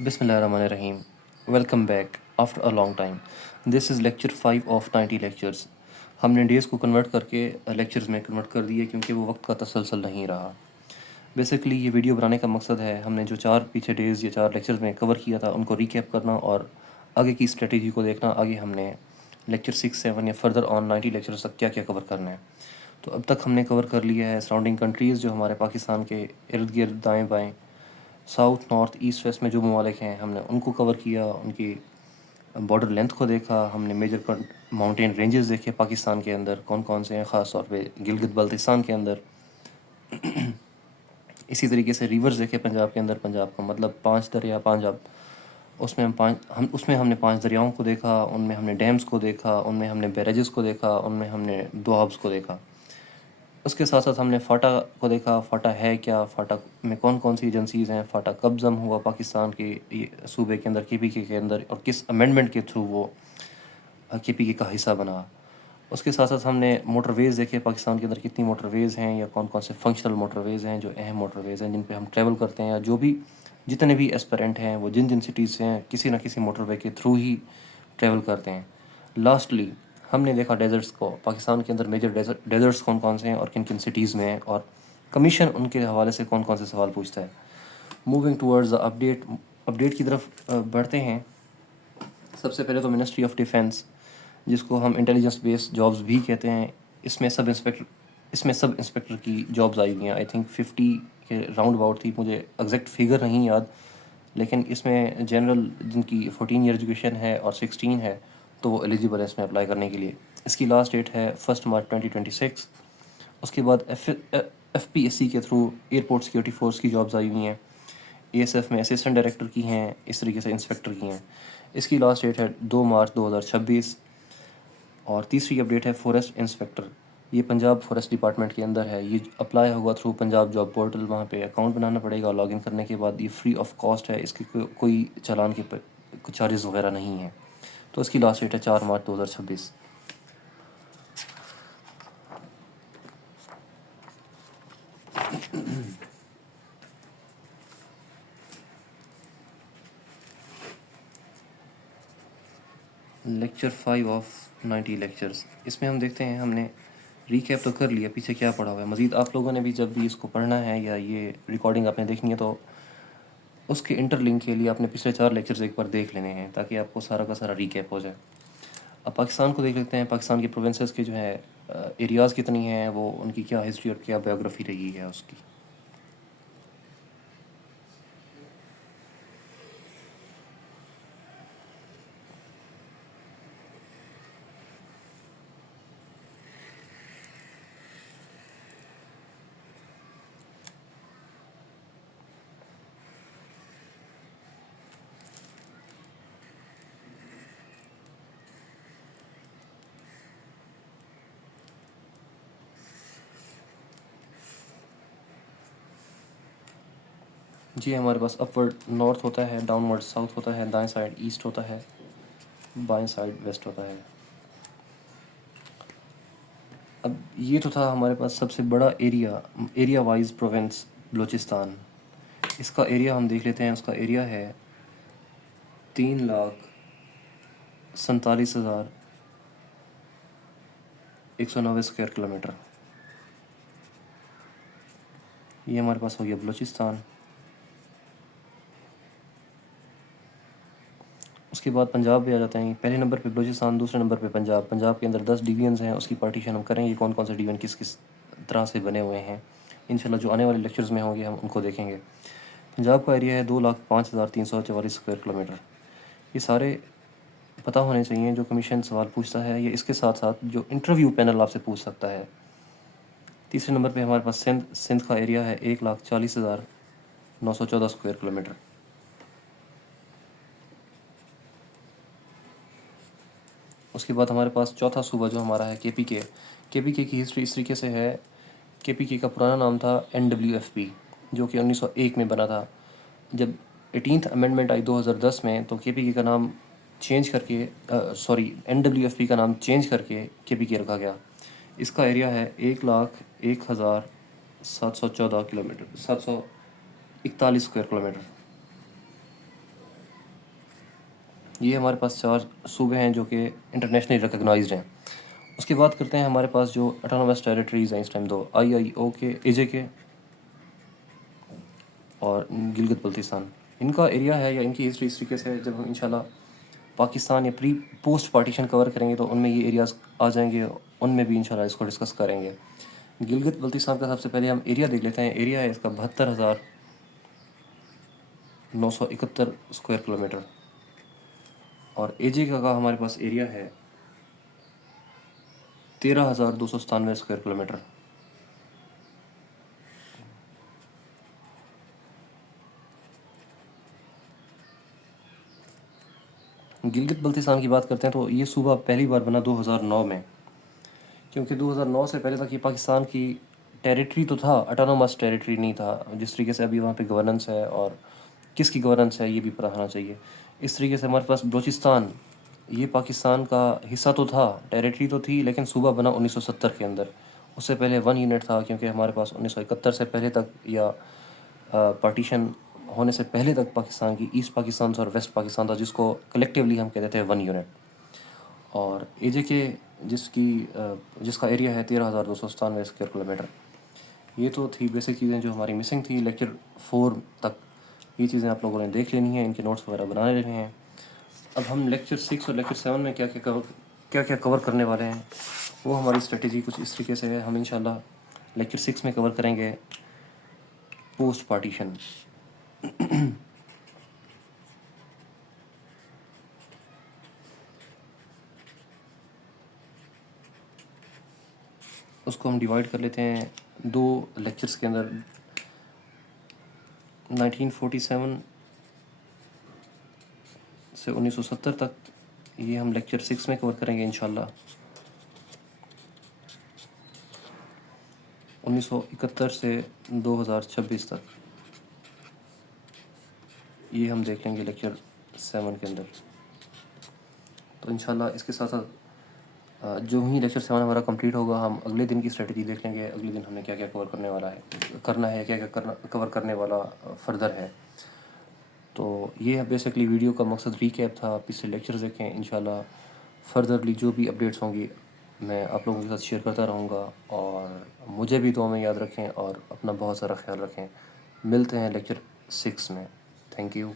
Bismillahirrahmanirrahim. Welcome back after a long time. This is lecture 5 of 90 lectures. हमने days को convert करके lectures में convert कर दिए क्योंकि वो वक्त का तसलसल नहीं रहा. बेसिकली ये वीडियो बनाने का मकसद है हमने जो 4 पीछे डेज़ या 4 लेक्चर्स में कवर किया था उनको रिकैप करना और आगे की स्ट्रेटजी को देखना. आगे हमने लेक्चर 6, 7 या फर्दर ऑन 90 लेक्चर्स तक क्या क्या कवर करना है. तो अब तक हमने कवर कर लिया है सराउंडिंग कंट्रीज़ जो हमारे पाकिस्तान के इर्द गिर्द दाएँ बाएँ साउथ नॉर्थ ईस्ट वेस्ट में जो ममालिक हैं हमने उनको कवर किया. उनकी बॉर्डर लेंथ को देखा. हमने मेजर माउंटेन रेंजेस देखे पाकिस्तान के अंदर कौन कौन से हैं, ख़ास तौर पे गिलगित बल्तिस्तान के अंदर. इसी तरीके से रिवर्स देखे पंजाब के अंदर. पंजाब का मतलब 5 दरिया पंजाब, उसमें उसमें हमने 5 दरियाओं को देखा. उनमें हमने डैम्स को देखा, उनमें हमने बैरेजेस को देखा, उनमें हमने दोआब्स को देखा. उसके साथ साथ हमने फ़ाटा को देखा. फ़ाटा है क्या, फ़ाटा में कौन कौन सी एजेंसीज़ हैं, फ़ाटा कब जम हुआ पाकिस्तान के ये सूबे के अंदर KPK के अंदर और किस अमेंडमेंट के थ्रू वो KPK का हिस्सा बना. उसके साथ साथ हमने मोटरवेज़ देखे पाकिस्तान के अंदर कितनी मोटरवेज़ हैं या कौन कौन से फंक्शनल मोटरवेज़ हैं जो अहम मोटरवेज़ हैं जिन पे हम ट्रैवल करते हैं, या जो भी जितने भी एस्पिरेंट हैं वो जिन जिन सिटीज़ से हैं किसी ना किसी मोटरवे के थ्रू ही ट्रैवल करते हैं. लास्टली हमने देखा डेजर्ट्स को. पाकिस्तान के अंदर मेजर डेजर्ट्स कौन कौन से हैं और किन किन सिटीज़ में हैं और कमीशन उनके हवाले से कौन कौन से सवाल पूछता है. मूविंग टूवर्ड्स द अपडेट की तरफ बढ़ते हैं. सबसे पहले तो मिनिस्ट्री ऑफ डिफेंस, जिसको हम इंटेलिजेंस बेस्ड जॉब्स भी कहते हैं, इसमें सब इंस्पेक्टर की जॉब्स आई हुई हैं. आई थिंक 50 के राउंड अबाउट थी, मुझे एग्जैक्ट फिगर नहीं याद, लेकिन इसमें जनरल जिनकी 14 ईयर एजुकेशन है और 16 है तो वो एलिजिबल है इसमें अप्लाई करने के लिए. इसकी लास्ट डेट है 1 मार्च 2026. उसके बाद FPSC के थ्रू एयरपोर्ट सिक्योरिटी फोर्स की जॉब्स आई हुई हैं. ASF में असिस्टेंट डायरेक्टर की हैं, इस तरीके से इंस्पेक्टर की हैं. इसकी लास्ट डेट है 2 मार्च 2026. और तीसरी अपडेट है फॉरेस्ट इंस्पेक्टर. ये पंजाब फॉरेस्ट डिपार्टमेंट के अंदर है. ये अप्लाई होगा थ्रू पंजाब जॉब पोर्टल. वहाँ पे अकाउंट बनाना पड़ेगा. लॉगिन करने के बाद ये फ्री ऑफ कॉस्ट है. इसकी कोई चालान के चार्जेस वगैरह नहीं है. तो इसकी लास्ट डेट है 4 मार्च 2026. Lecture 5 of 90 lectures. इसमें हम देखते हैं हमने रिकैप तो कर लिया पीछे क्या पढ़ा हुआ है. मज़ीद आप लोगों ने भी जब भी इसको पढ़ना है या ये रिकॉर्डिंग आपने देखनी है तो उसके इंटरलिंक के लिए आपने पिछले 4 लेक्चर्स एक बार देख लेने हैं ताकि आपको सारा का सारा रिकैप हो जाए. अब पाकिस्तान को देख लेते हैं. पाकिस्तान के प्रोविंसेस के जो है एरियाज़ कितनी हैं, वो उनकी क्या हिस्ट्री और क्या बायोग्राफी रही है उसकी. जी हमारे पास अपवर्ड नॉर्थ होता है, डाउनवर्ड साउथ होता है, दाएं साइड ईस्ट होता है, बाएं साइड वेस्ट होता है. अब ये तो था हमारे पास सबसे बड़ा एरिया वाइज प्रोविंस बलूचिस्तान. इसका एरिया हम देख लेते हैं. उसका एरिया है 3,47,190 स्क्वायर किलोमीटर. ये हमारे पास हो गया बलूचिस्तान. उसके बाद पंजाब पे आ जाते हैं. पहले नंबर पे बलूचिस्तान, दूसरे नंबर पे पंजाब. पंजाब के अंदर 10 डिवीजन्स हैं. उसकी पार्टीशन हम करेंगे कौन कौन से डिवीजन किस किस तरह से बने हुए हैं. इंशाल्लाह जो आने वाले लेक्चर्स में होंगे हम उनको देखेंगे. पंजाब का एरिया है 2,05,344 स्क्वायर किलोमीटर. ये सारे पता होने चाहिए जो कमीशन सवाल पूछता है, या इसके साथ साथ जो इंटरव्यू पैनल आपसे पूछ सकता है. तीसरे नंबर पे हमारे पास सिंध का एरिया है 1,40,914 स्क्वायर किलोमीटर. उसके बाद हमारे पास चौथा सूबा जो हमारा है KPK की हिस्ट्री इस तरीके से है. KPK का पुराना नाम था NWFP, जो कि 1901 में बना था. जब 18th अमेंडमेंट आई 2010 में तो KPK का नाम चेंज करके NWFP का नाम चेंज करके KPK रखा गया. इसका एरिया है 1,01,714 किलोमीटर, 741 स्क्वायर किलोमीटर. یہ ہمارے پاس 4 صوبے ہیں جو کہ انٹرنیشنلی ریکگنائزڈ ہیں. اس کی بات کرتے ہیں ہمارے پاس جو اٹانومس ٹیریٹریز ہیں اس ٹائم، دو IIO کے، AJ کے اور گلگت بلتستان. ان کا ایریا ہے یا ان کی ہسٹری اس طریقے سے ہے، جب ہم انشاءاللہ پاکستان یا پوسٹ پارٹیشن کور کریں گے تو ان میں یہ ایریاز آ جائیں گے، ان میں بھی انشاءاللہ اس کو ڈسکس کریں گے. گلگت بلتستان کا سب سے پہلے ہم ایریا دیکھ لیتے ہیں. ایریا ہے اس کا 72,971 اسکوائر کلومیٹر، اور AJ کا ہمارے پاس ایریا ہے 13,297 اسکوائر کلومیٹر. گلگت بلتستان کی بات کرتے ہیں تو یہ صوبہ پہلی بار بنا 2009 میں، کیونکہ 2009 سے پہلے تک یہ پاکستان کی ٹیریٹری تو تھا، اٹانومس ٹیریٹری نہیں تھا. جس طریقے سے ابھی وہاں پہ گورننس ہے اور کس کی گورننس ہے یہ بھی پتہ ہونا چاہیے. اس طریقے سے ہمارے پاس بلوچستان، یہ پاکستان کا حصہ تو تھا، ٹیریٹری تو تھی، لیکن صوبہ بنا 1970 کے اندر. اس سے پہلے 1 یونٹ تھا، کیونکہ ہمارے پاس 1971 سے پہلے تک یا پارٹیشن ہونے سے پہلے تک پاکستان کی ایسٹ پاکستان اور ویسٹ پاکستان تھا، جس کو کلیکٹیولی ہم کہتے تھے 1 یونٹ. اور AJ کے جس کا ایریا ہے 13,297 اسکوائر کلومیٹر. یہ تو تھی بیسک چیزیں جو ہماری مسنگ تھی. لیکچر 4 تک یہ چیزیں آپ لوگوں نے دیکھ لینی ہیں، ان کے نوٹس وغیرہ بنا لینے ہیں. اب ہم لیکچر 6 اور لیکچر 7 میں کیا کور کرنے والے ہیں، وہ ہماری اسٹریٹجی کچھ اس طریقے سے ہے. ہم انشاءاللہ لیکچر 6 میں کور کریں گے پوسٹ پارٹیشن. اس کو ہم ڈیوائڈ کر لیتے ہیں 2 لیکچرز کے اندر. 1947 سے 1970 تک یہ ہم لیکچر 6 میں کور کریں گے انشاءاللہ. 1971 سے 2026 تک یہ ہم دیکھ لیں گے لیکچر 7 کے اندر. تو انشاءاللہ اس کے ساتھ ساتھ جو ہی لیکچر 7 ہمارا کمپلیٹ ہوگا، ہم اگلے دن کی اسٹریٹجی دیکھ لیں گے. اگلے دن ہم نے کیا کیا کور کرنا ہے، کیا کور کرنے والا فردر ہے. تو یہ بیسکلی ویڈیو کا مقصد ریکیپ تھا. پچھلے لیکچرز دیکھیں، انشاءاللہ فردرلی جو بھی اپڈیٹس ہوں گی میں آپ لوگوں کے ساتھ شیئر کرتا رہوں گا. اور مجھے بھی دعا میں یاد رکھیں اور اپنا بہت سارا خیال رکھیں. ملتے ہیں لیکچر 6 میں. Thank you.